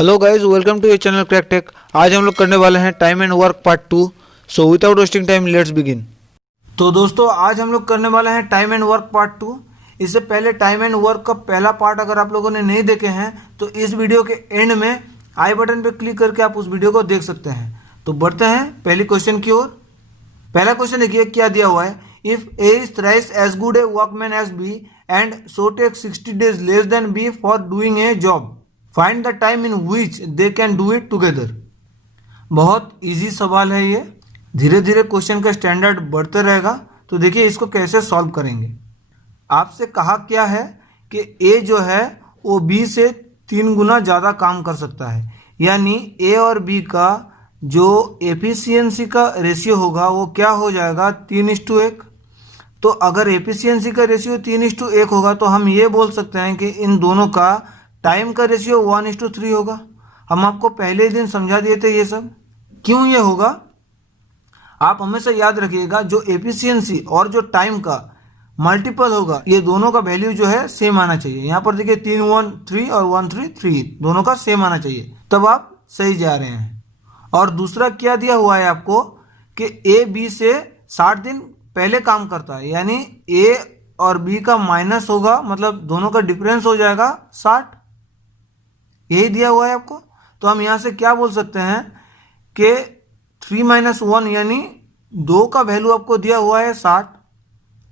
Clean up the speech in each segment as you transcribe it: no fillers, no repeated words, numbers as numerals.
Hello guys, welcome to your channel crack tech. आज हम लोग करने वाले हैं time and work part 2। So without wasting time let's begin. तो दोस्तों, आज हम लोग करने वाले हैं टाइम एंड वर्क पार्ट 2। इससे पहले टाइम एंड वर्क का पहला पार्ट अगर आप लोगों ने नहीं देखे हैं तो इस वीडियो के एंड में आई बटन पर क्लिक करके आप उस वीडियो को देख सकते हैं। तो बढ़ते हैं पहले क्वेश्चन की ओर। पहला क्वेश्चन देखिए क्या दिया हुआ है। If A is thrice as good a workman as B and so take 60 days less than B for doing a job, find the time in which they can do it together. बहुत easy सवाल है ये। धीरे धीरे question का standard बढ़ते रहेगा। तो देखिए इसको कैसे सॉल्व करेंगे। आपसे कहा क्या है कि ए जो है वो बी से 3 गुना ज़्यादा काम कर सकता है, यानी ए और बी का जो एफिशिएंसी का रेशियो होगा वो क्या हो जाएगा 3:1। तो अगर एफिशिएंसी का रेशियो 3:1 होगा तो हम ये बोल सकते हैं कि इन दोनों का टाइम का रेशियो 1:3 होगा। हम आपको पहले दिन समझा दिए थे ये सब। क्यों ये होगा आप हमेशा याद रखिएगा, जो एफिशिएंसी और जो टाइम का मल्टीपल होगा ये दोनों का वैल्यू जो है सेम आना चाहिए। यहाँ पर देखिए 313 और 133 दोनों का सेम आना चाहिए, तब आप सही जा रहे हैं। और दूसरा क्या दिया हुआ है आपको कि ए बी से 60 दिन पहले काम करता है, यानी ए और बी का माइनस होगा, मतलब दोनों का डिफरेंस हो जाएगा 60। यही दिया हुआ है आपको। तो हम यहाँ से क्या बोल सकते हैं कि 3 - 1 यानी 2 का वैल्यू आपको दिया हुआ है 60।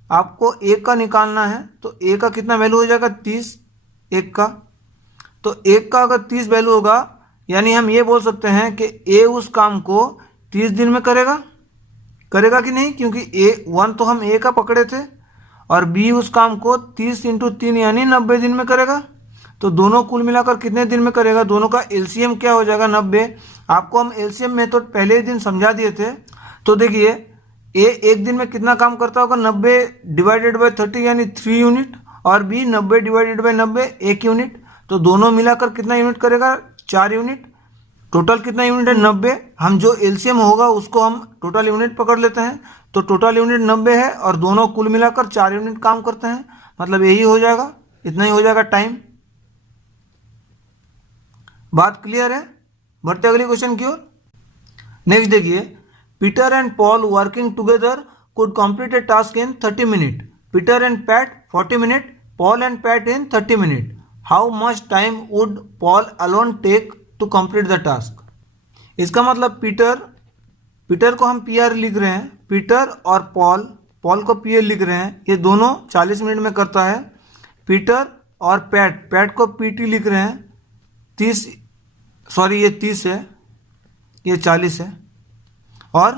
आपको एक का निकालना है तो ए का कितना वैल्यू हो जाएगा 30 एक का। तो एक का अगर 30 वैल्यू होगा यानी हम ये बोल सकते हैं कि ए उस काम को 30 दिन में करेगा कि नहीं, क्योंकि ए 1 तो हम ए का पकड़े थे और बी उस काम को 30 × 3 यानी 90 दिन में करेगा। तो दोनों कुल मिलाकर कितने दिन में करेगा, दोनों का एलसीएम क्या हो जाएगा 90। आपको हम एलसीएम मेथड पहले ही दिन समझा दिए थे। तो देखिए ए एक दिन में कितना काम करता होगा 90 / 30 यानी 3 यूनिट, और बी 90 / 90 1 यूनिट। तो दोनों मिलाकर कितना यूनिट करेगा 4 यूनिट। टोटल कितना यूनिट है 90। हम जो एलसीएम होगा उसको हम टोटल यूनिट पकड़ लेते हैं। तो टोटल यूनिट 90 है और दोनों कुल मिलाकर 4 यूनिट काम करते हैं, मतलब यही हो जाएगा, इतना ही हो जाएगा टाइम। बात क्लियर है। बढ़ते अगले क्वेश्चन की ओर। नेक्स्ट देखिए, Peter and Paul working together could complete a task in 30 minute. Peter and Pat 40 minute, Paul and Pat in 30 minute. How much time would Paul alone take to complete the task. इसका मतलब Peter को हम PR लिख रहे हैं, Peter और Paul को PL लिख रहे हैं। ये दोनों 40 मिनट में करता है। पीटर और पैट को पीटी लिख रहे हैं 30 है, ये 40 है। और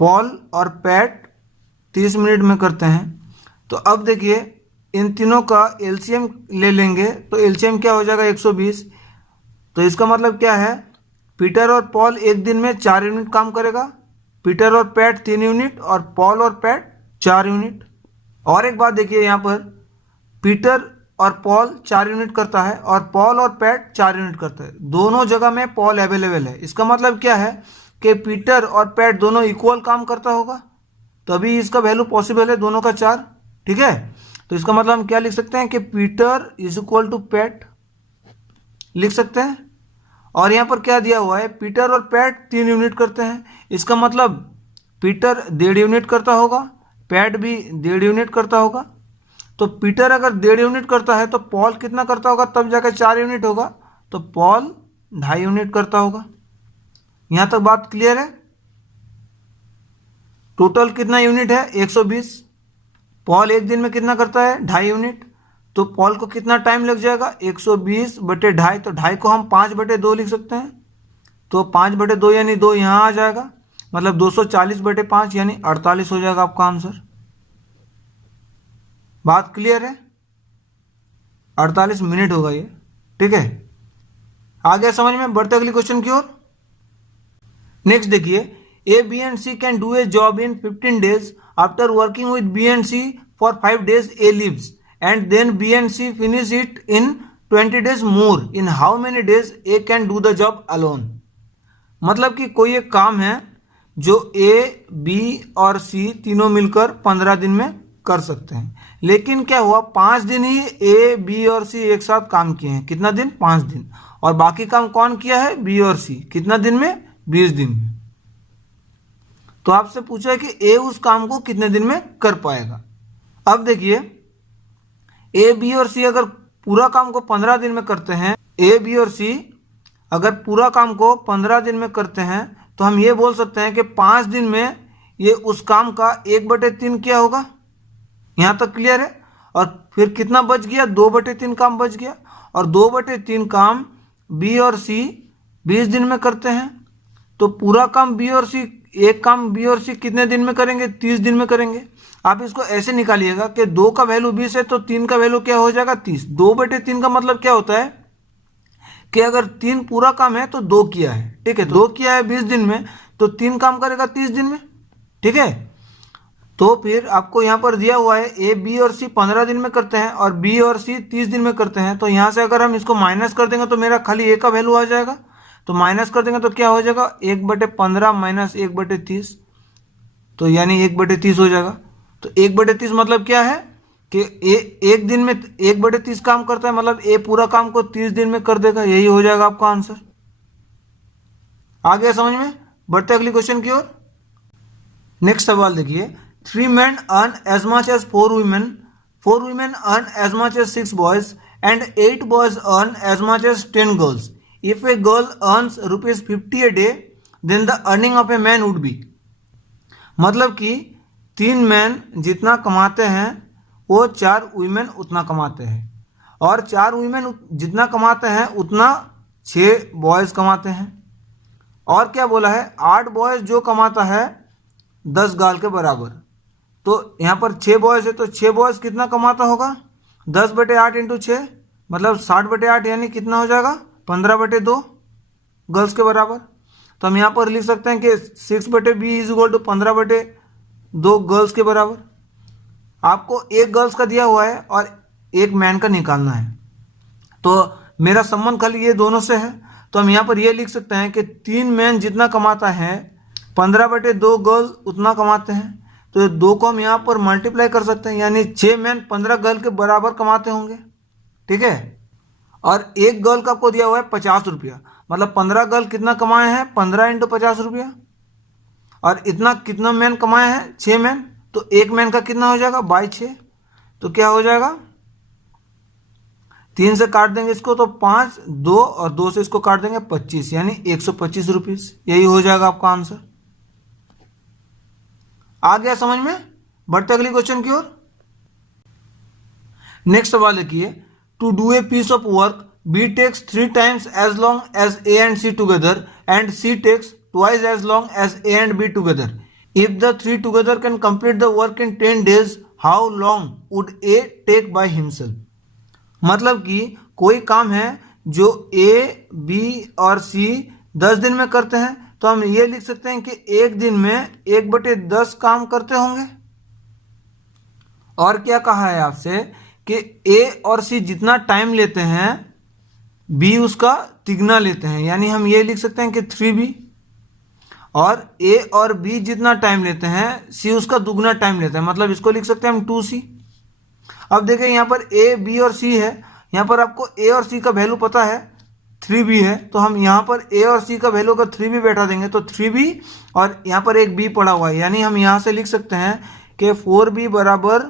पॉल और पैट 30 मिनट में करते हैं। तो अब देखिए इन तीनों का एलसीएम ले लेंगे तो एलसीएम क्या हो जाएगा 120। तो इसका मतलब क्या है, पीटर और पॉल एक दिन में 4 यूनिट काम करेगा, पीटर और पैट 3 यूनिट और पॉल और पैट 4 यूनिट। और एक बात देखिए, यहाँ पर पीटर और पॉल 4 यूनिट करता है और पॉल और पैट 4 यूनिट करता है। दोनों जगह में पॉल अवेलेबल है। इसका मतलब क्या है कि पीटर और पैट दोनों इक्वल काम करता होगा, तभी इसका वैल्यू पॉसिबल है, दोनों का 4। ठीक है, तो इसका मतलब हम क्या लिख सकते हैं कि पीटर = पैट लिख सकते हैं। और यहाँ पर क्या दिया हुआ है, पीटर और पैट 3 यूनिट करते हैं। इसका मतलब पीटर 1.5 यूनिट करता होगा, पैट भी 1.5 यूनिट करता होगा। तो पीटर अगर 1.5 यूनिट करता है तो पॉल कितना करता होगा, तब जाकर 4 यूनिट होगा। तो पॉल 2.5 यूनिट करता होगा। यहां तक बात क्लियर है। टोटल कितना यूनिट है 120। पॉल एक दिन में कितना करता है 2.5 यूनिट। तो पॉल को कितना टाइम लग जाएगा 120/2.5। तो 2.5 को हम 5/2 लिख सकते हैं। तो 5/2 यानी 2 यहाँ आ जाएगा, मतलब 240/5 यानी 48 हो जाएगा आपका आंसर। बात क्लियर है। 48 मिनट होगा ये। ठीक है, आ गया समझ में। बढ़ते अगली क्वेश्चन की ओर। नेक्स्ट देखिए, A B and C can do a job in 15 days। After working with B and C for 5 days A leaves and then B and C finish it in 20 days more. In how many days A can do the job alone. मतलब कि कोई एक काम है जो A B और सी तीनों मिलकर 15 दिन में कर सकते हैं, लेकिन क्या हुआ 5 दिन ही ए बी और सी एक साथ काम किए हैं। कितना दिन 5 दिन। और बाकी काम कौन किया है, बी और सी। कितना दिन में, 20 दिन में। तो आपसे पूछा है कि ए उस काम को कितने दिन में कर पाएगा। अब देखिए ए, बी और सी अगर पूरा काम को 15 दिन में करते हैं, ए, बी और सी अगर पूरा काम को 15 दिन में करते हैं, तो हम ये बोल सकते हैं कि 5 दिन में ये उस काम का 1/3 क्या होगा। यहाँ तक क्लियर है। और फिर कितना बच गया, 2/3 काम बच गया। और 2/3 काम बी और सी 20 दिन में करते हैं। तो पूरा काम बी और सी, एक काम बी और सी कितने दिन में करेंगे, 30 दिन में करेंगे। आप इसको ऐसे निकालिएगा कि 2 का वैल्यू 20 है तो 3 का वैल्यू क्या हो जाएगा, 30। 2/3 का मतलब क्या होता है कि अगर 3 पूरा काम है तो 2 किया है, ठीक है। 2 किया है 20 दिन में, तो 3 काम करेगा 30 दिन में, ठीक है। तो फिर आपको यहाँ पर दिया हुआ है ए, बी और सी 15 दिन में करते हैं और बी और सी 30 दिन में करते हैं। तो यहाँ से अगर हम इसको माइनस कर देंगे तो मेरा खाली ए का वैल्यू आ जाएगा। तो माइनस कर देंगे तो क्या हो जाएगा, 1/15 माइनस 1/30, तो यानी 1/30 हो जाएगा। तो 1/30 मतलब क्या है कि एक दिन में 1/30 काम करता है, मतलब ए पूरा काम को 30 दिन में कर देगा। यही हो जाएगा आपका आंसर। आ गया समझ में। बढ़ते अगली क्वेश्चन की ओर। नेक्स्ट सवाल देखिए, 3 men earn as much as 4 women, 4 women earn as much as 6 boys, and 8 boys earn as much as 10 girls. If a girl earns ₹50 a day, then the earning of a man would be. मतलब कि 3 man जितना कमाते हैं वो 4 women उतना कमाते हैं, और 4 वीमेन जितना कमाते हैं उतना 6 बॉयज़ कमाते हैं। और क्या बोला है, 8 बॉयज़ जो कमाता है 10 गर्ल के बराबर। तो यहाँ पर 6 बॉयज़ है तो 6 बॉयज़ कितना कमाता होगा, 10/8 इंटू 6 मतलब 60/8, यानी कितना हो जाएगा, 15/2 गर्ल्स के बराबर। तो हम यहाँ पर लिख सकते हैं कि 6/b is equal to 15/2 girls के बराबर। आपको एक गर्ल्स का दिया हुआ है और एक मैन का निकालना है। तो मेरा संबंध खाली ये दोनों से है। तो हम यहाँ पर ये लिख सकते हैं कि 3 मैन जितना कमाता है 15/2 गर्ल उतना कमाते हैं। तो 2 को हम यहाँ पर मल्टीप्लाई कर सकते हैं, यानी 6 मैन 15 गर्ल के बराबर कमाते होंगे, ठीक है। और एक गर्ल का आपको दिया हुआ है 50 रुपया, मतलब 15 गर्ल कितना कमाए हैं, 15 इंटू 50 रुपया। और इतना कितना मैन कमाए हैं, 6 मैन। तो एक मैन का कितना हो जाएगा, 6/2। तो क्या हो जाएगा, 3 से काट देंगे इसको तो 5, 2 और 2 से इसको काट देंगे 25, यानी 125 रुपीज। यही हो जाएगा आपका आंसर। आ गया समझ में। बढ़ते अगली क्वेश्चन की ओर। नेक्स्ट सवाल देखिए, to do a piece of work B takes 3 times as long as A and C together, and C takes twice as long as A and B together. If the 3 together can complete the work in 10 days, how long would A take by himself? मतलब कि कोई काम है जो A, B और C 10 दिन में करते हैं, तो हम ये लिख सकते हैं कि एक दिन में 1/10 काम करते होंगे। और क्या कहा है आपसे कि A और C जितना टाइम लेते हैं B उसका तिगुना लेते हैं, यानी हम ये लिख सकते हैं कि 3B। और A और B जितना टाइम लेते हैं C उसका दुगना टाइम लेते हैं, मतलब इसको लिख सकते हैं हम 2C। अब देखें यहाँ पर A, B और C है। यहाँ पर आपको A और C का वैल्यू पता है, 3B है। तो हम यहाँ पर A और C का वैल्यू अगर 3B बैठा देंगे तो 3B, और यहाँ पर एक B पड़ा हुआ है, यानी हम यहाँ से लिख सकते हैं कि 4B बराबर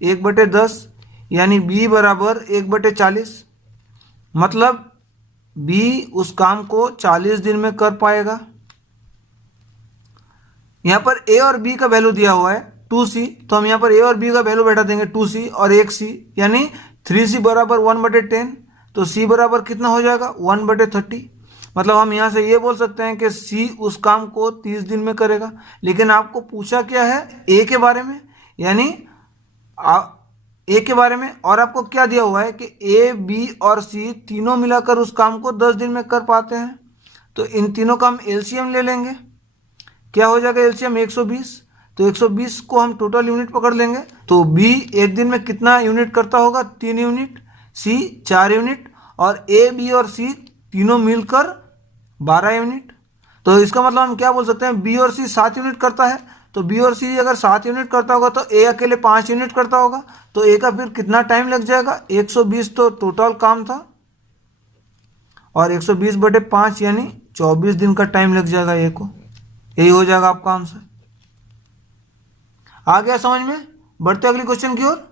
1/10, यानी B बराबर 1/40। मतलब B उस काम को 40 दिन में कर पाएगा। यहाँ पर A और B का वैल्यू दिया हुआ है 2C, तो हम यहाँ पर A और B का वैल्यू बैठा देंगे 2C और 1C, यानी 3C बराबर 1/10। तो C बराबर कितना हो जाएगा, 1/30। मतलब हम यहाँ से ये बोल सकते हैं कि C उस काम को 30 दिन में करेगा। लेकिन आपको पूछा क्या है, A के बारे में, यानी A के बारे में। और आपको क्या दिया हुआ है कि A, B और C तीनों मिलाकर उस काम को 10 दिन में कर पाते हैं। तो इन तीनों का हम एलसीएम ले लेंगे। क्या हो जाएगा एलसीएम, 120। तो 120 को हम टोटल यूनिट पकड़ लेंगे। तो B एक दिन में कितना यूनिट करता होगा, 3 यूनिट, C 4 यूनिट, और A, B और C तीनों मिलकर 12 यूनिट। तो इसका मतलब हम क्या बोल सकते हैं, B और C 7 यूनिट करता है। तो B और C अगर 7 यूनिट करता होगा तो A अकेले 5 यूनिट करता होगा। तो A का फिर कितना टाइम लग जाएगा, 120 तो टोटल काम था, और 120/5 यानी 24 दिन का टाइम लग जाएगा ये को। यही हो जाएगा आपका आंसर। आ गया समझ में? बढ़ते अगले क्वेश्चन की ओर।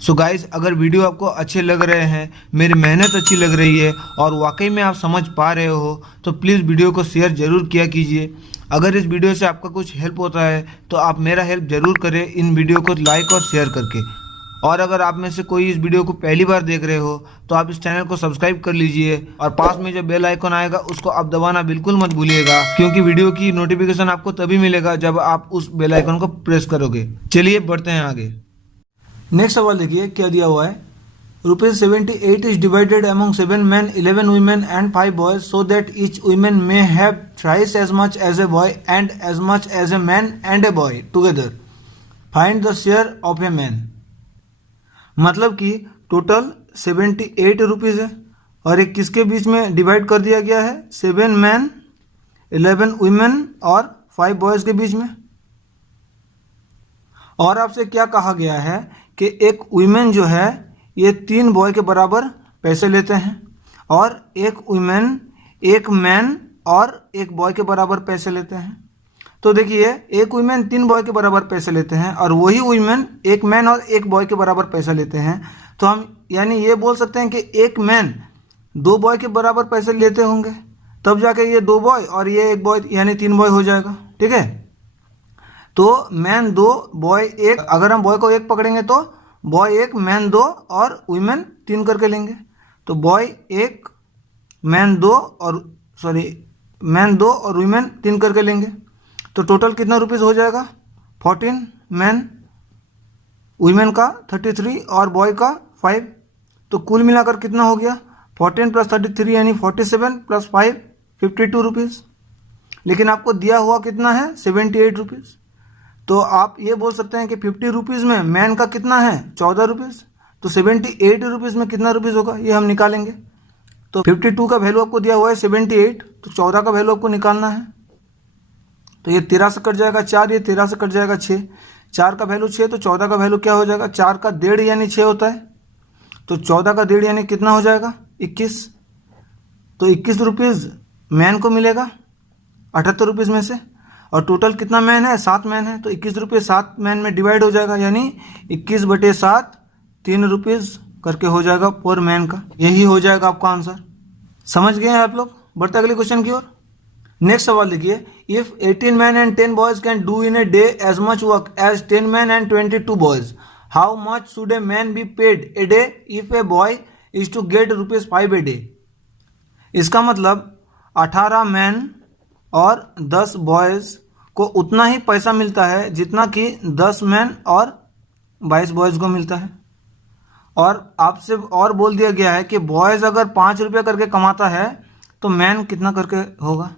सो गाइज, अगर वीडियो आपको अच्छे लग रहे हैं, मेरी मेहनत अच्छी लग रही है और वाकई में आप समझ पा रहे हो तो प्लीज़ वीडियो को शेयर ज़रूर किया कीजिए। अगर इस वीडियो से आपका कुछ हेल्प होता है तो आप मेरा हेल्प ज़रूर करें इन वीडियो को लाइक और शेयर करके। और अगर आप में से कोई इस वीडियो को पहली बार देख रहे हो तो आप इस चैनल को सब्सक्राइब कर लीजिए और पास में जो बेल आइकन आएगा उसको आप दबाना बिल्कुल मत भूलिएगा, क्योंकि वीडियो की नोटिफिकेशन आपको तभी मिलेगा जब आप उस बेल आइकन को प्रेस करोगे। चलिए बढ़ते हैं आगे। नेक्स्ट सवाल देखिए क्या दिया हुआ है। ₹78 is divided among 7 men, 11 women and 5 boys so that each woman may have thrice as much as a boy and as much as a man and a boy together. Find the share of a man. मतलब कि total 78 rupees है और एक किसके बीच में divide कर दिया गया है? 7 मैन, 11 वुमेन और 5 बॉयज़ के बीच में। और आपसे क्या कहा गया है कि एक वुमेन जो है ये 3 बॉय के बराबर पैसे लेते हैं और एक वुमेन, एक मैन और एक बॉय के बराबर पैसे लेते हैं। तो देखिए, एक वुमेन 3 बॉय के बराबर पैसे लेते हैं और वही वुमेन एक मैन और एक बॉय के बराबर पैसा लेते हैं। तो हम यानी ये बोल सकते हैं कि एक मैन 2 बॉय के बराबर पैसे लेते होंगे, तब जाके ये 2 बॉय और ये एक बॉय यानी 3 बॉय हो जाएगा। ठीक है, तो मैन 2 बॉय 1, अगर हम बॉय को 1 पकड़ेंगे तो बॉय 1 मैन 2 और वुमेन 3 करके लेंगे। तो बॉय 1 मैन 2 और मैन 2 और वुमेन 3 करके लेंगे। तो टोटल कितना रुपीज़ हो जाएगा? 14 मैन, वुमेन का 33 और बॉय का 5। तो कुल मिलाकर कितना हो गया? 14 + 33 यानी 47 + 5 52 रुपीज़। लेकिन आपको दिया हुआ कितना है? 78 रुपीज़। तो आप ये बोल सकते हैं कि 50 रुपीज़ में मैन का कितना है? 14 रुपीज़। तो 78 रुपीज़ में कितना रुपीज़ होगा ये हम निकालेंगे। तो 52 का वैल्यू आपको दिया हुआ है 78, तो 14 का वैल्यू आपको निकालना है। तो ये 13 से कट जाएगा 4, ये 13 से कट जाएगा 6, 4 का वैल्यू 6, तो 14 का वैल्यू क्या हो जाएगा? 4 का 1.5 यानी 6 होता है, तो 14 का 1.5 यानी कितना हो जाएगा? 21। तो 21 रुपीज़ मैन को मिलेगा 78 रुपीज़ में से। और टोटल कितना मैन है? 7 मैन है, तो 21 रुपये 7 मैन में डिवाइड हो जाएगा, यानी 21/7 3 रुपीज़ करके हो जाएगा पर मैन का। यही हो जाएगा आपका आंसर। समझ गए हैं आप लोग? बढ़ते अगले क्वेश्चन की ओर। नेक्स्ट सवाल देखिए। If 18 man and 10 boys can do in a day as much work as 10 man and 22 boys, how much should a man be paid a day if a boy is to get ₹5 a day. इसका मतलब 18 man और 10 boys को उतना ही पैसा मिलता है जितना कि 10 मैन और 22 बॉयज़ को मिलता है। और आपसे और बोल दिया गया है कि बॉयज़ अगर 5 रुपये करके कमाता है तो मैन कितना करके होगा।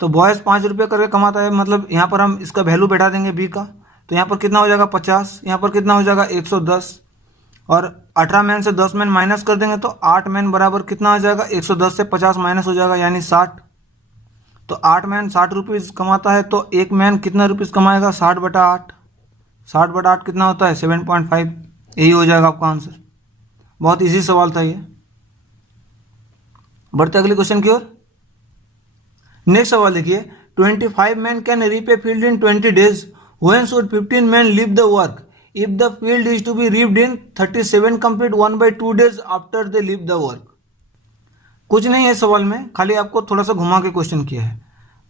तो बॉयज़ 5 रुपये करके कमाता है, मतलब यहाँ पर हम इसका वैल्यू बैठा देंगे बी का, तो यहाँ पर कितना हो जाएगा 50, यहाँ पर कितना हो जाएगा 110, और 18 मैन से 10 मैन माइनस कर देंगे तो 8 मैन बराबर कितना आ जाएगा? 110 से 50 माइनस हो जाएगा यानी 60। तो 8 मैन 60 रुपीज़ कमाता है, तो एक मैन कितना रुपीज़ कमाएगा? 60/8। 60/8 कितना होता है? 7.5। यही हो जाएगा आपका आंसर। बहुत इजी सवाल था ये। बढ़ते अगले क्वेश्चन की ओर। नेक्स्ट सवाल देखिए। 25 man can reap a field in 20 days. When should 15 men leave the work? If the field is to be reaped in 37 complete 1/2 days after they leave the work. कुछ नहीं है सवाल में, खाली आपको थोड़ा सा घुमा के क्वेश्चन किया है।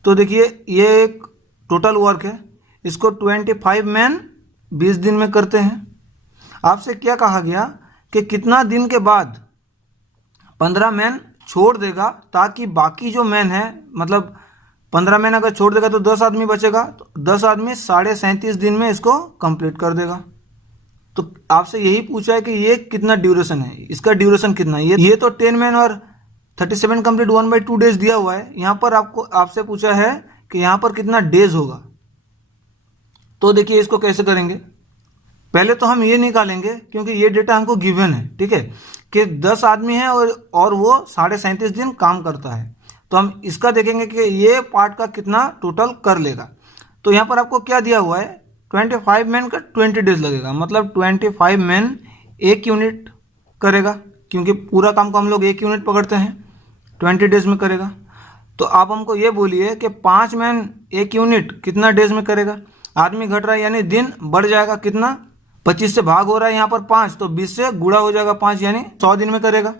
तो देखिए, ये एक टोटल वर्क है, इसको 25 मैन 20 दिन में करते हैं। आपसे क्या कहा गया कि कितना दिन के बाद 15 मैन छोड़ देगा, ताकि बाकी जो मैन है, मतलब 15 मैन अगर छोड़ देगा तो 10 आदमी बचेगा, तो 10 आदमी 37.5 दिन में इसको कंप्लीट कर देगा। तो आपसे यही पूछा है कि ये कितना ड्यूरेशन है, इसका ड्यूरेशन कितना है। ये तो 10 मैन और 37 कंप्लीट 1/2 डेज दिया हुआ है। यहाँ पर आपसे पूछा है कि यहाँ पर कितना डेज होगा। तो देखिए इसको कैसे करेंगे। पहले तो हम ये निकालेंगे क्योंकि ये डेटा हमको गिवन है, ठीक है, कि 10 आदमी है और वो 37.5 दिन काम करता है। तो हम इसका देखेंगे कि ये पार्ट का कितना टोटल कर लेगा। तो यहाँ पर आपको क्या दिया हुआ है? 25 मैन का 20 डेज लगेगा, मतलब 25 मैन 1 यूनिट करेगा, क्योंकि पूरा काम को हम लोग 1 यूनिट पकड़ते हैं। 20 डेज में करेगा। तो आप हमको ये बोलिए कि 5 मैन 1 यूनिट कितना डेज में करेगा। आदमी घट रहा है यानी दिन बढ़ जाएगा, कितना 25 से भाग हो रहा है यहाँ पर 5, तो 20 से गुणा हो जाएगा 5, यानी 100 दिन में करेगा।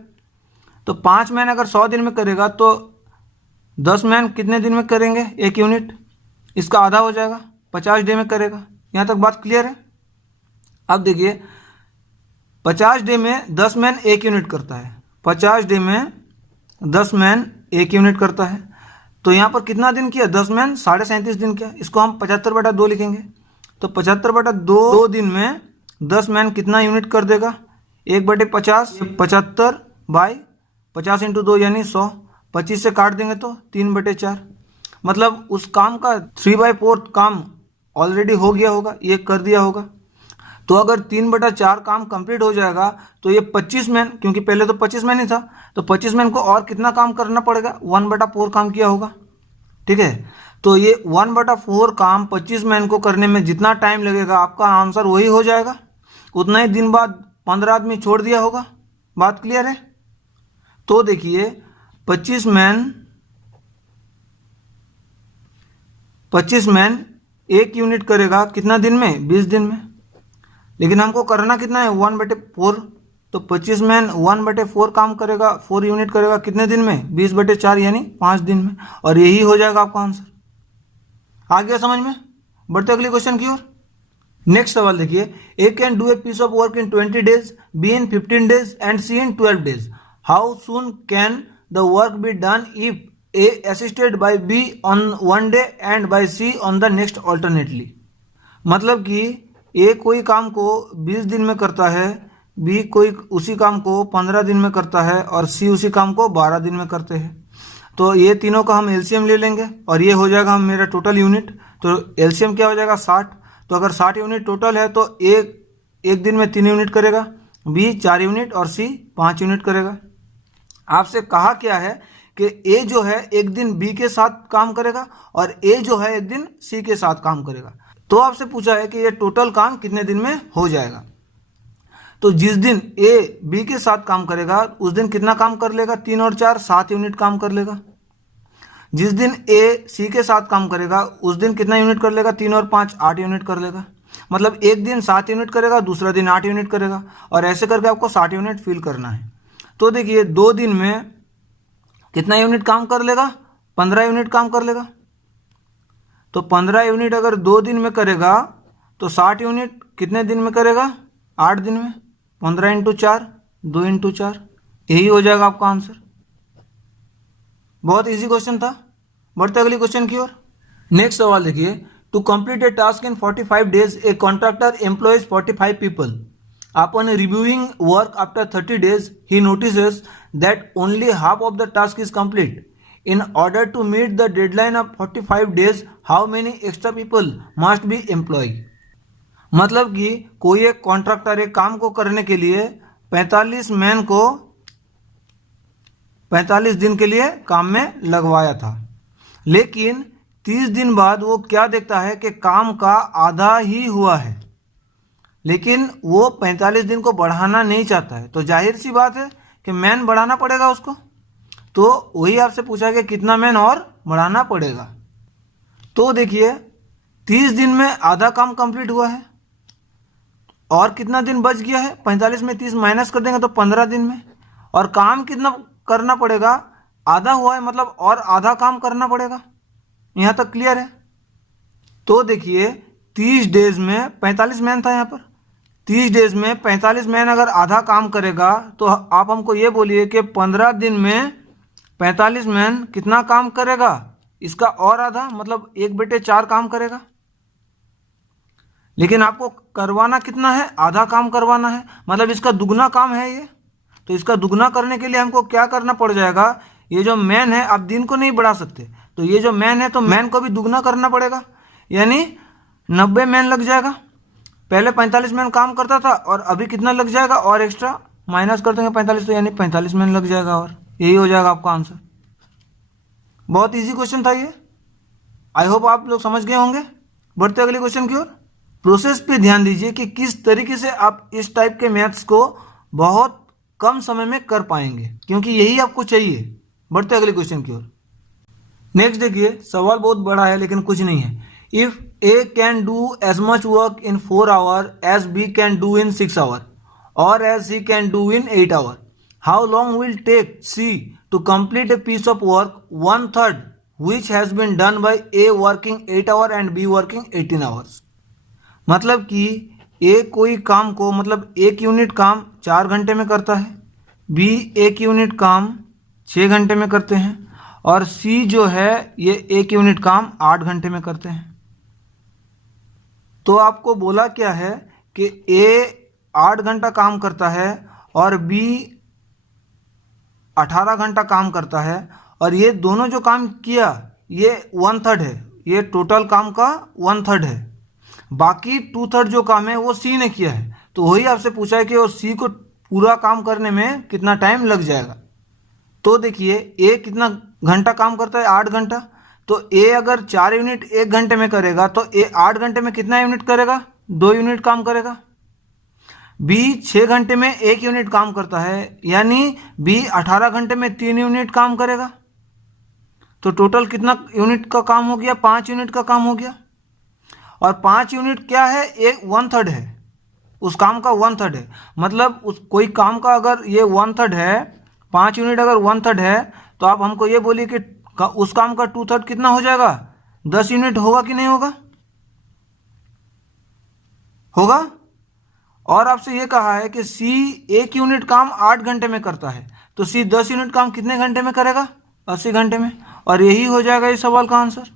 तो 5 मैन अगर 100 दिन में करेगा तो 10 मैन कितने दिन में करेंगे 1 यूनिट, इसका आधा हो जाएगा, 50 डे में करेगा। यहाँ तक बात क्लियर है। अब देखिए 50 डे में 10 मैन 1 यूनिट करता है, 50 डे में 10 मैन 1 यूनिट करता है। तो यहाँ पर कितना दिन किया, 10 मैन 37.5 दिन किया। इसको हम 75/2 लिखेंगे। तो 75/2 दिन में 10 मैन कितना यूनिट कर देगा, 1/50, 75/50 × 2 यानी 100। 25 से काट देंगे तो 3/4। मतलब उस काम का 3/4 काम ऑलरेडी हो गया होगा, ये कर दिया होगा। तो अगर 3/4 काम कंप्लीट हो जाएगा तो ये 25 मैन, क्योंकि पहले तो 25 मैन ही था, तो 25 मैन को और कितना काम करना पड़ेगा, 1/4 काम किया होगा। ठीक है, तो ये 1/4 काम 25 मैन को करने में जितना टाइम लगेगा आपका आंसर वही हो जाएगा। उतना ही दिन बाद 15 आदमी छोड़ दिया होगा। बात क्लियर है। तो देखिए 25 मैन 1 यूनिट करेगा कितना दिन में, 20 दिन में। लेकिन हमको करना कितना है, 1/4। तो 25 मैन 1/4 काम करेगा, 4 यूनिट करेगा कितने दिन में, 20/4 यानी 5 दिन में। और यही हो जाएगा आपका आंसर। आ गया समझ में। बढ़ते अगले क्वेश्चन की ओर। नेक्स्ट सवाल देखिए, A can do a piece of work in 20 days, B in 15 days and C in 12 days. How soon can the work be done if A assisted by B on 1 day and by C on the next alternately. मतलब कि ए कोई काम को 20 दिन में करता है, B कोई उसी काम को 15 दिन में करता है और सी उसी काम को 12 दिन में करते हैं। तो ये तीनों का हम एलसीएम ले लेंगे और ये हो जाएगा हम मेरा टोटल यूनिट। तो एलसीएम क्या हो जाएगा, 60। तो अगर 60 यूनिट टोटल है तो एक दिन में 3 यूनिट करेगा, बी 4 यूनिट और सी 5 यूनिट करेगा। आपसे कहा क्या है कि ए जो है एक दिन बी के साथ काम करेगा और ए जो है एक दिन सी के साथ काम करेगा। तो आपसे पूछा है कि ये टोटल काम कितने दिन में हो जाएगा। तो जिस दिन ए बी के साथ काम करेगा उस दिन कितना काम कर लेगा, 3 और 4 7 यूनिट काम कर लेगा। जिस दिन ए सी के साथ काम करेगा उस दिन कितना यूनिट कर लेगा, 3 और 5 8 यूनिट कर लेगा। मतलब एक दिन 7 यूनिट करेगा, दूसरा दिन 8 यूनिट करेगा और ऐसे करके आपको 60 यूनिट फिल करना है। तो देखिए 2 दिन में कितना यूनिट काम कर लेगा, 15 यूनिट काम कर लेगा। तो 15 यूनिट अगर 2 दिन में करेगा तो 60 यूनिट कितने दिन में करेगा, 8 दिन में। 15 × 4 2 × 4, यही हो जाएगा आपका आंसर। बहुत इजी क्वेश्चन था। बढ़ते अगली क्वेश्चन की ओर। नेक्स्ट सवाल देखिए, to complete a task in 45 days a contractor employs 45 people. Upon reviewing work after 30 days, he notices that only half of the task is complete. In order to meet the deadline of 45 days, how many extra people must be employed? मतलब कि कोई एक contractor एक काम को करने के लिए 45 मैन को 45 दिन के लिए काम में लगवाया था, लेकिन 30 दिन बाद वो क्या देखता है कि काम का आधा ही हुआ है, लेकिन वो 45 दिन को बढ़ाना नहीं चाहता है। तो जाहिर सी बात है कि मैन बढ़ाना पड़ेगा उसको। तो वही आपसे पूछा कि कितना मैन और बढ़ाना पड़ेगा। तो देखिए 30 दिन में आधा काम कंप्लीट हुआ है और कितना दिन बच गया है, 45 में 30 माइनस कर देंगे तो 15 दिन में। और काम कितना करना पड़ेगा, आधा हुआ है मतलब और आधा काम करना पड़ेगा। यहाँ तक क्लियर है। तो देखिए 30 डेज में 45 मैन था, यहाँ पर 30 डेज में 45 मैन अगर आधा काम करेगा तो आप हमको ये बोलिए कि 15 दिन में 45 मैन कितना काम करेगा, इसका और आधा मतलब 1/4 काम करेगा। लेकिन आपको करवाना कितना है, आधा काम करवाना है, मतलब इसका दुगना काम है ये। तो इसका दुगना करने के लिए हमको क्या करना पड़ जाएगा, ये जो मैन है आप दिन को नहीं बढ़ा सकते, तो ये जो मैन है तो मैन को भी दुगना करना पड़ेगा, यानी 90 मैन लग जाएगा। पहले 45 मैन काम करता था और अभी कितना लग जाएगा और एक्स्ट्रा माइनस कर देंगे 45, तो यानी 45 मैन लग जाएगा और यही हो जाएगा आपका आंसर। बहुत इजी क्वेश्चन था ये, आई होप आप लोग समझ गए होंगे। बढ़ते अगले क्वेश्चन की ओर। प्रोसेस पे ध्यान दीजिए कि किस तरीके से आप इस टाइप के मैथ्स को बहुत कम समय में कर पाएंगे, क्योंकि यही आपको चाहिए। बढ़ते अगले क्वेश्चन की ओर। नेक्स्ट देखिए, सवाल बहुत बड़ा है लेकिन कुछ नहीं है। If A can do as much work in 4 hour as B can do in 6 hour और as C can do in 8 hour, how long will take C to complete a piece of work 1/3 which has been done by A working 8 hour and B working 18 hours. मतलब कि ए कोई काम को, मतलब एक unit काम 4 घंटे में करता है, बी एक यूनिट काम 6 घंटे में करते हैं और सी जो है ये एक यूनिट काम 8 घंटे में करते हैं। तो आपको बोला क्या है कि ए 8 घंटा काम करता है और बी 18 घंटा काम करता है और ये दोनों जो काम किया ये 1/3 है, ये टोटल काम का 1/3 है। बाकी 2/3 जो काम है वो सी ने किया है। तो वही आपसे पूछा है कि वो सी को पूरा काम करने में कितना टाइम लग जाएगा। तो देखिए ए कितना घंटा काम करता है, 8 घंटा। तो ए अगर 4 यूनिट 1 घंटे में करेगा तो ए 8 घंटे में कितना यूनिट करेगा, 2 यूनिट काम करेगा। बी 6 घंटे में 1 यूनिट काम करता है, यानी बी 18 घंटे में 3 यूनिट काम करेगा। तो टोटल कितना यूनिट का काम हो गया, 5 यूनिट का काम हो गया। और 5 यूनिट क्या है, एक 1/3 है, उस काम का 1/3 है। मतलब उस कोई काम का अगर ये 1/3 है, 5 यूनिट अगर 1/3 है, तो आप हमको ये बोलिए कि उस काम का 2/3 कितना हो जाएगा, 10 यूनिट होगा कि नहीं होगा, होगा। और आपसे ये कहा है कि सी एक यूनिट काम 8 घंटे में करता है, तो सी 10 यूनिट काम कितने घंटे में करेगा, 80 घंटे में। और यही हो जाएगा इस सवाल का आंसर।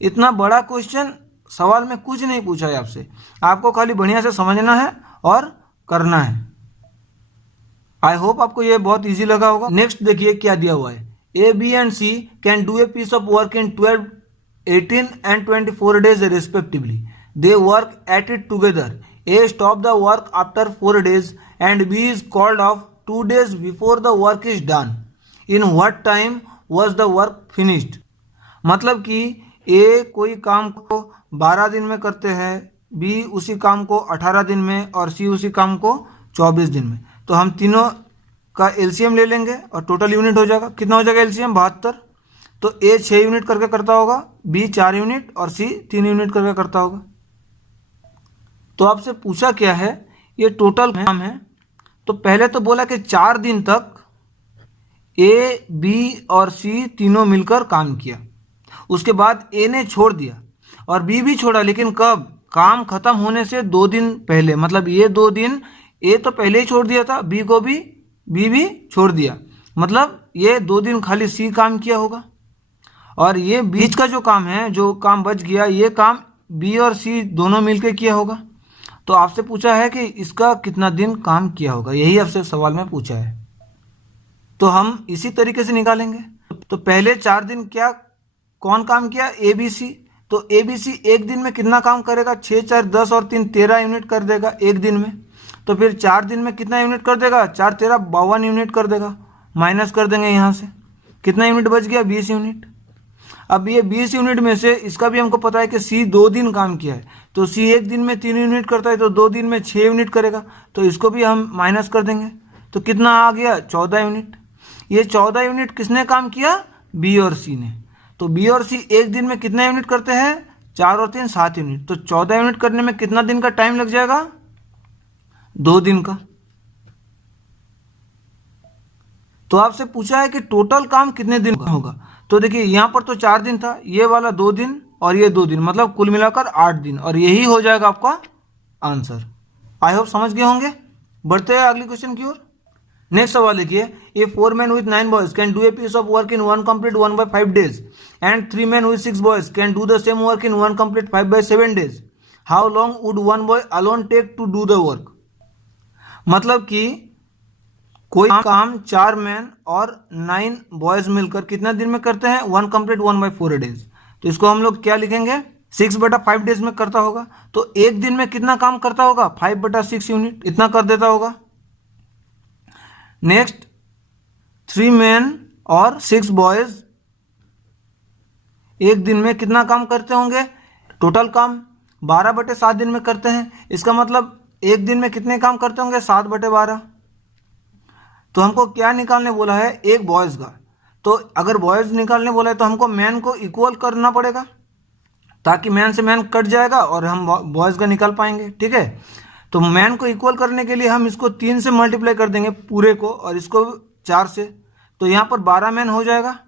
इतना बड़ा क्वेश्चन, सवाल में कुछ नहीं पूछा है आपसे, आपको खाली बढ़िया से समझना है और करना है। आई होप आपको ये बहुत इजी लगा होगा। नेक्स्ट देखिए क्या दिया हुआ है, A B and C can do a piece of work in 12, 18 and 24 days respectively. They work at it together. A stop the work after 4 days and B is called off 2 days before the work is done. In what time was the work finished. मतलब कि ए कोई काम को 12 दिन में करते हैं, B उसी काम को 18 दिन में और सी उसी काम को 24 दिन में। तो हम तीनों का एलसीएम ले लेंगे और टोटल यूनिट हो जाएगा, कितना हो जाएगा एलसीएम, 72। तो ए 6 यूनिट करके करता होगा, बी 4 यूनिट और सी 3 यूनिट करके करता होगा। तो आपसे पूछा क्या है, ये टोटल काम है। तो पहले तो बोला कि 4 दिन तक ए बी और सी तीनों मिलकर काम किया। उसके बाद ए ने छोड़ दिया और बी भी छोड़ा, लेकिन कब, काम खत्म होने से 2 दिन पहले। मतलब ये 2 दिन ए तो पहले ही छोड़ दिया था, बी को भी बी भी छोड़ दिया। मतलब ये 2 दिन खाली सी काम किया होगा और ये बीच का जो काम है, जो काम बच गया, ये काम बी और सी दोनों मिलकर किया होगा। तो आपसे पूछा है कि इसका कितना दिन काम किया होगा, यही आपसे सवाल में पूछा है। तो हम इसी तरीके से निकालेंगे। तो पहले 4 दिन क्या कौन काम किया, ए बी सी। तो ए बी सी एक दिन में कितना काम करेगा, 6 4 10 और 3 13 यूनिट कर देगा एक दिन में। तो फिर 4 दिन में कितना यूनिट कर देगा, 4 13 52 यूनिट कर देगा। माइनस कर देंगे यहाँ से, कितना यूनिट बच गया, 20 यूनिट। अब ये 20 यूनिट में से इसका भी हमको पता है कि सी 2 दिन काम किया है, तो सी एक दिन में 3 यूनिट करता है, तो 2 दिन में 6 यूनिट करेगा। तो इसको भी हम माइनस कर देंगे, तो कितना आ गया, 14 यूनिट। ये 14 यूनिट किसने काम किया, बी और सी ने। तो बी और सी एक दिन में कितना यूनिट करते हैं, 4 और 3 7 यूनिट। तो 14 यूनिट करने में कितना दिन का टाइम लग जाएगा, 2 दिन का। तो आपसे पूछा है कि टोटल काम कितने दिन का होगा। तो देखिए यहाँ पर तो 4 दिन था, ये वाला 2 दिन और ये 2 दिन, मतलब कुल मिलाकर 8 दिन। और यही हो जाएगा आपका आंसर। आई होप समझ गए होंगे। बढ़ते हैं अगले क्वेश्चन की ओर। नेक्स्ट सवाल लिखिए, A 4 men with 9 boys can do a piece of work in 1 complete 1/5 days and 3 men with 6 boys can do the same work in 1 complete 5/7 days। How long would 1 boy alone take to do the work. मतलब कि कोई काम 4 man और 9 boys मिलकर कितना दिन में करते हैं, 1 complete 1/4 days। तो इसको हम लोग क्या लिखेंगे, 6/5 days में करता होगा। तो एक दिन में कितना काम करता होगा, 5/6 यूनिट, इतना कर देता होगा। नेक्स्ट 3 men और 6 boys एक दिन में कितना काम करते होंगे, टोटल काम 12/7 दिन में करते हैं। इसका मतलब एक दिन में कितने काम करते होंगे, 7/12। तो हमको क्या निकालने बोला है, एक बॉयज का। तो अगर बॉयज़ निकालने बोला है तो हमको मैन को इक्वल करना पड़ेगा, ताकि मैन से मैन कट जाएगा और हम बॉयज़ का निकाल पाएंगे। ठीक है, तो मैन को इक्वल करने के लिए हम इसको 3 से मल्टीप्लाई कर देंगे पूरे को, और इसको 4 से, तो यहाँ पर 12 मैन हो जाएगा,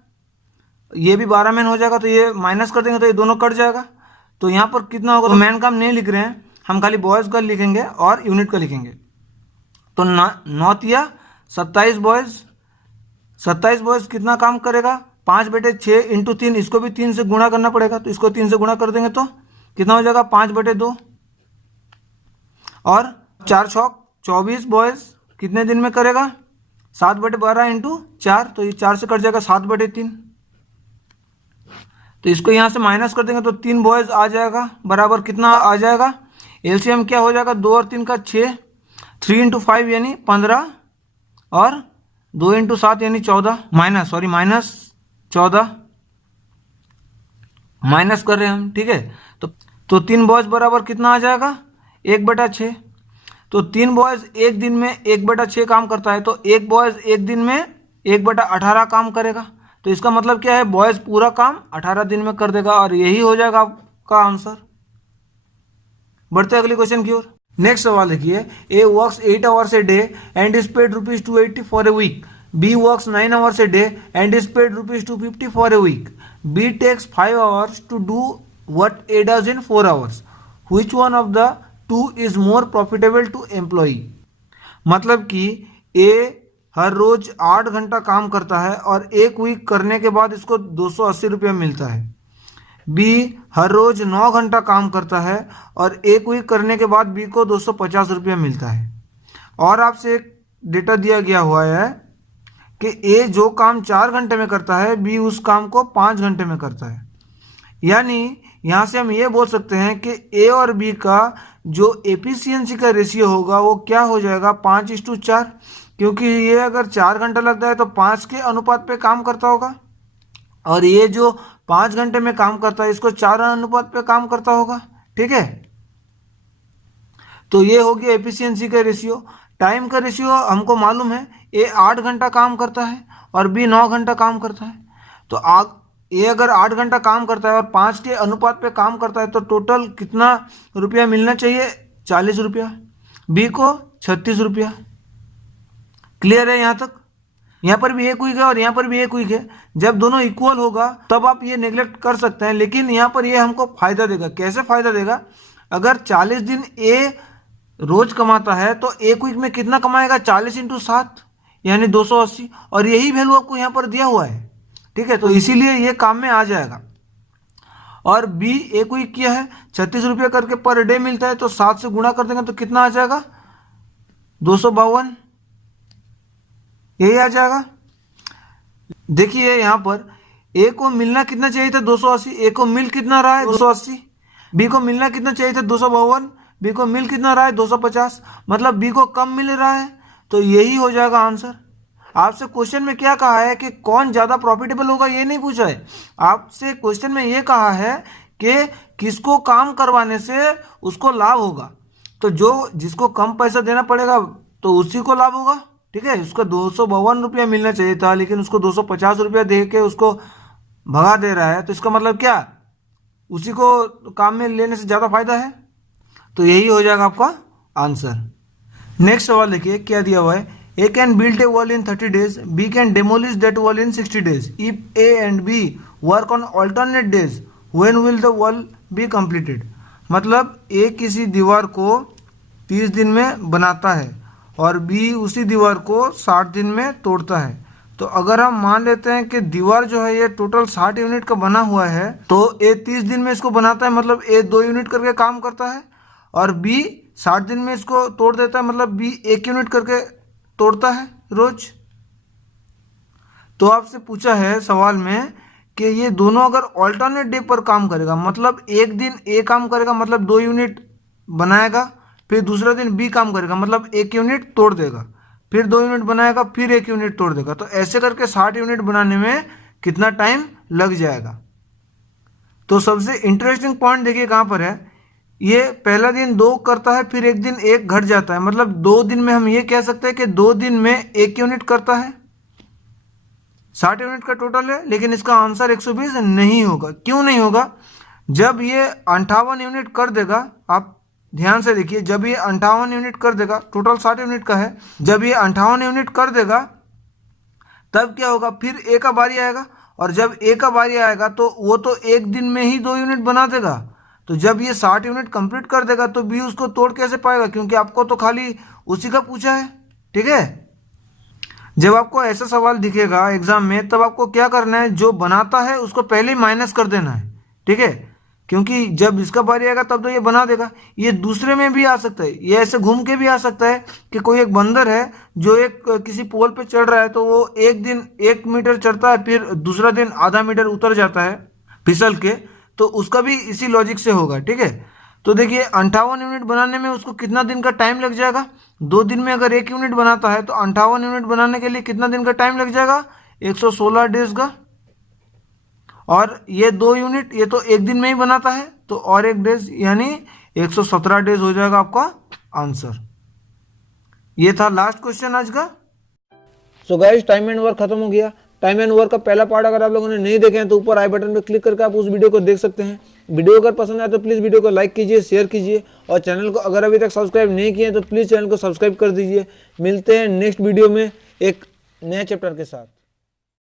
ये भी 12 मैन हो जाएगा। तो ये माइनस कर देंगे तो ये दोनों कट जाएगा। तो यहाँ पर कितना होगा, तो मैन का हम नहीं लिख रहे हैं, हम खाली बॉयज़ का लिखेंगे और यूनिट का लिखेंगे। तो 9 27 बॉयज़, 27 बॉयज़ कितना काम करेगा, 5/6 इंटू 3, इसको भी 3 से गुणा करना पड़ेगा। तो इसको 3 से गुणा कर देंगे तो कितना हो जाएगा, 5/2, और 4 छौक 24 बॉयज़ कितने दिन में करेगा, 7/12 इंटू 4, तो ये 4 से कट जाएगा 7/3। तो इसको यहाँ से माइनस कर देंगे तो 3 बॉयज़ आ जाएगा, बराबर कितना आ जाएगा, एलसीएम क्या हो जाएगा, 2 और 3 का 6, 3 इंटू 5 यानी 15, और 2 इंटू 7 यानी 14, माइनस 14 माइनस कर रहे हैं हम। ठीक है, तो 3 बॉयज़ बराबर कितना आ जाएगा, 1/6। तो 3 बॉयज़ एक दिन में 1/6 काम करता है, तो एक बॉयज़ एक दिन में 1/18 काम करेगा। तो इसका मतलब क्या है, बॉयज़ पूरा काम 18 दिन में कर देगा, और यही हो जाएगा आपका आंसर। बढ़ते अगले क्वेश्चन की ओर। नेक्स्ट सवाल देखिए, A works 8 hours a day and is paid ₹280 for a week, B works 9 hours a day and is paid ₹250 for a week, B takes 5 hours to do what A does in 4 hours, which one of the two is more profitable to employee. मतलब कि ए हर रोज 8 घंटा काम करता है और एक week करने के बाद इसको 280 रुपया मिलता है, बी हर रोज 9 घंटा काम करता है और एक वीक करने के बाद बी को 250 रुपया मिलता है। और आपसे एक डेटा दिया गया हुआ है कि ए जो काम 4 घंटे में करता है, बी उस काम को 5 घंटे में करता है। यानी यहाँ से हम ये बोल सकते हैं कि ए और बी का जो एफिशिएंसी का रेशियो होगा वो क्या हो जाएगा, 5:4, क्योंकि ये अगर 4 घंटा लगता है तो 5 के अनुपात पे काम करता होगा, और ये जो 5 घंटे में काम करता है इसको 4 अनुपात पे काम करता होगा। ठीक है, तो ये हो गया एफिशिएंसी का रेशियो। टाइम का रेशियो हमको मालूम है, ए 8 घंटा काम करता है और बी 9 घंटा काम करता है। तो ए अगर 8 घंटा काम करता है और 5 के अनुपात पे काम करता है तो टोटल कितना रुपया मिलना चाहिए, 40 रुपया, बी को 36 रुपया। क्लियर है यहाँ तक? यहाँ पर भी एक वीक है और यहाँ पर भी एक वीक है। जब दोनों इक्वल होगा तब आप ये नेग्लेक्ट कर सकते हैं, लेकिन यहाँ पर ये हमको फायदा देगा। कैसे फायदा देगा, अगर 40 दिन ए रोज कमाता है तो एक वीक में कितना कमाएगा, 40 इंटू 7 यानी 280, और यही वैल्यू आपको यहाँ पर दिया हुआ है। ठीक है, तो इसीलिए ये काम में आ जाएगा। और बी एक वीक किया है, 36 रुपये करके पर डे मिलता है, तो 7 से गुणा कर देंगे तो कितना आ जाएगा, 252, यही आ जाएगा। देखिए यहाँ पर ए को मिलना कितना चाहिए था, 280, ए को मिल कितना रहा है, 280, बी को मिलना कितना चाहिए था, 252, बी को मिल कितना रहा है, 250, मतलब बी को कम मिल रहा है, तो यही हो जाएगा आंसर। आपसे क्वेश्चन में क्या कहा है कि कौन ज़्यादा प्रॉफिटेबल होगा, ये नहीं पूछा है। आपसे क्वेश्चन में ये कहा है कि किसको काम करवाने से उसको लाभ होगा, तो जो जिसको कम पैसा देना पड़ेगा तो उसी को लाभ होगा। ठीक है, उसको 252 रुपया मिलना चाहिए था, लेकिन उसको 250 रुपया दे के उसको भगा दे रहा है, तो इसका मतलब क्या, उसी को काम में लेने से ज़्यादा फायदा है। तो यही हो जाएगा आपका आंसर। नेक्स्ट सवाल देखिए क्या दिया हुआ है, A can build a wall in 30 days, B can demolish that wall in 60 days, if A and B work on alternate days when will the wall be completed. मतलब ए किसी दीवार को 30 दिन में बनाता है और बी उसी दीवार को 60 दिन में तोड़ता है। तो अगर हम मान लेते हैं कि दीवार जो है ये टोटल 60 यूनिट का बना हुआ है, तो ए 30 दिन में इसको बनाता है, मतलब ए 2 यूनिट करके काम करता है, और बी 60 दिन में इसको तोड़ देता है, मतलब बी 1 यूनिट करके तोड़ता है रोज। तो आपसे पूछा है सवाल में कि ये दोनों अगर ऑल्टरनेट डे पर काम करेगा, मतलब एक दिन ए काम करेगा, मतलब 2 यूनिट बनाएगा, फिर दूसरा दिन बी काम करेगा, मतलब 1 यूनिट तोड़ देगा, फिर 2 यूनिट बनाएगा, फिर 1 यूनिट तोड़ देगा। तो ऐसे करके 60 यूनिट बनाने में कितना टाइम लग जाएगा। तो सबसे इंटरेस्टिंग पॉइंट देखिए कहाँ पर है, ये पहला दिन 2 करता है, फिर एक दिन 1 घट जाता है, मतलब 2 दिन में हम ये कह सकते हैं कि 2 दिन में 1 यूनिट करता है। 60 यूनिट का टोटल है, लेकिन इसका आंसर 120 नहीं होगा। क्यों नहीं होगा? जब ये 58 यूनिट कर देगा, आप ध्यान से देखिए, जब ये 58 यूनिट कर देगा, टोटल 60 यूनिट का है, जब ये 58 यूनिट कर देगा तब क्या होगा, फिर ए का बारी आएगा, और जब ए का बारी आएगा तो वो तो एक दिन में ही 2 यूनिट बना देगा। तो जब ये 60 यूनिट कंप्लीट कर देगा तो बी उसको तोड़ कैसे पाएगा, क्योंकि आपको तो खाली उसी का पूछा है। ठीक है, जब आपको ऐसा सवाल दिखेगा एग्जाम में, तब आपको क्या करना है, जो बनाता है उसको पहले ही माइनस कर देना है। ठीक है, क्योंकि जब इसका बारी आएगा तब तो ये बना देगा। ये दूसरे में भी आ सकता है, ये ऐसे घूम के भी आ सकता है कि कोई एक बंदर है जो एक किसी पोल पे चढ़ रहा है, तो वो एक दिन 1 मीटर चढ़ता है, फिर दूसरा दिन आधा मीटर उतर जाता है फिसल के, तो उसका भी इसी लॉजिक से होगा। ठीक है, तो देखिए 58 यूनिट बनाने में उसको कितना दिन का टाइम लग जाएगा, 2 दिन में अगर 1 यूनिट बनाता है तो 58 यूनिट बनाने के लिए कितना दिन का टाइम लग जाएगा, 116 डेज का। और ये 2 यूनिट ये तो 1 दिन में ही बनाता है, तो और 1 डेज यानी 117 डेज हो जाएगा आपका आंसर। ये था लास्ट क्वेश्चन आज का। So guys, time and work खत्म हो गया। टाइम एंड वर्क का पहला पार्ट अगर आप लोगों ने नहीं देखे हैं तो ऊपर आई बटन पे क्लिक करके आप उस वीडियो को देख सकते हैं। वीडियो अगर पसंद आए तो प्लीज़ वीडियो को लाइक कीजिए, शेयर कीजिए, और चैनल को अगर अभी तक सब्सक्राइब नहीं किए तो प्लीज़ चैनल को सब्सक्राइब कर दीजिए। मिलते हैं नेक्स्ट वीडियो में एक नए चैप्टर के साथ।